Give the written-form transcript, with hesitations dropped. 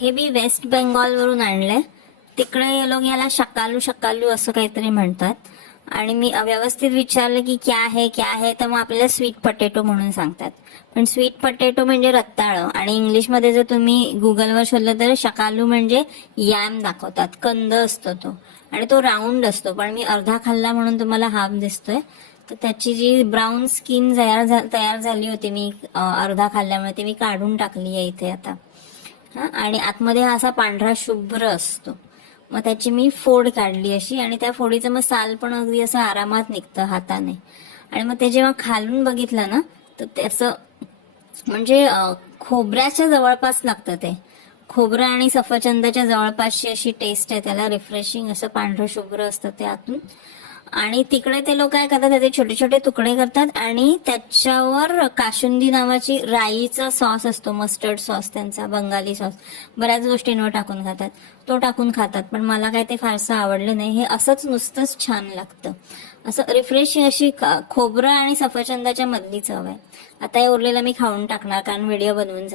हे मी waste Bengal वरून आणलंय. तिकडे लोक याला शकालू शकालू असं काहीतरी म्हणतात. आणि मी व्यवस्थित विचारलं की क्या है तर मग आपल्याला स्वीट पटेटो म्हणून सांगतात. पण स्वीट पटेटो म्हणजे रताळं, आणि इंग्लिशमध्ये जर तुम्ही गुगलवर शोधलं तर शकालू म्हणजे यॅम दाखवतात. कंद असतो तो, आणि तो राऊंड असतो. पण मी अर्धा खाल्ला म्हणून तुम्हाला हाफ दिसतोय. तर त्याची जी ब्राऊन स्किन तयार झाली होती मी अर्धा खाल्ल्यामुळे, ती मी काढून टाकली आहे इथे आता. आणि आतमध्ये हा असा पांढरा शुभ्र असतो. मग त्याची मी फोड काढली अशी, आणि त्या फोडीचं मग साल पण अगदी असं आरामात निघतं हाताने. आणि मग ते जेव्हा खालून बघितलं ना, तर ते असं म्हणजे खोबऱ्याच्या जवळपास लागतं ते. खोबरं आणि सफरचंदाच्या जवळपासची अशी टेस्ट आहे त्याला. रिफ्रेशिंग असं पांढरं शुभ्र असतं ते आतून. आणि तिकडे ते लोक काय करतात, त्याचे छोटे छोटे तुकडे करतात आणि त्याच्यावर काशुंदी नावाची राईचा सॉस असतो, मस्टर्ड सॉस त्यांचा, बंगाली सॉस, बऱ्याच गोष्टींवर टाकून खातात. तो टाकून खातात, पण मला काय ते फारसं आवडलं नाही. हे असंच नुसतंच छान लागतं. असं रिफ्रेशिंग अशी खोबरं आणि सफरचंदाच्या मधली चव आहे. आता हे उरलेलं मी खाऊन टाकणार, कारण व्हिडिओ बनवून